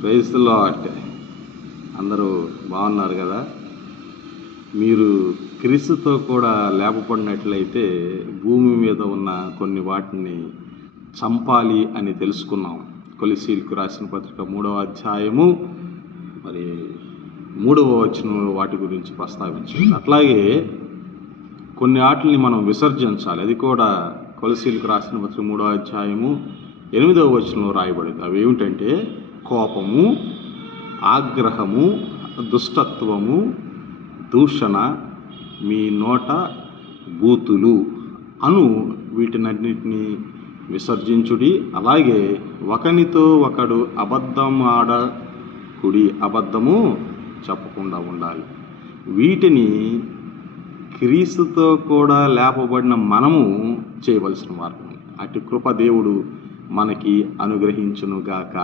Praise the lord. అందరూ బాగున్నారు కదా? మీరు క్రీస్తుతో కూడా లేపబడినట్లయితే భూమి మీద ఉన్న కొన్ని వాటిని చంపాలి అని తెలుసుకున్నాం. కొలస్సీయులకు రాసిన పత్రిక 3వ అధ్యాయము మరి 3వ వచనంలో వాటి గురించి ప్రస్తావించింది. అట్లాగే కొన్ని వాటిని మనం విసర్జించాలి. అది కూడా కొలస్సీయులకు రాసిన పత్రిక 3వ అధ్యాయము 8వ వచనంలో రాయబడింది. అవి ఏమిటంటే కోపము, ఆగ్రహము, దుష్టత్వము, దూషణ, మీ నోట బూతులు అను వీటినన్నిటినీ విసర్జించుడి. అలాగే ఒకనితో ఒకడు అబద్ధమాడకుడి, అబద్ధము చెప్పకుండా ఉండాలి. వీటిని క్రీస్తుతో కూడా లేపబడిన మనము చేయవలసిన మార్గం. అటు కృప దేవుడు మనకి అనుగ్రహించునుగాక.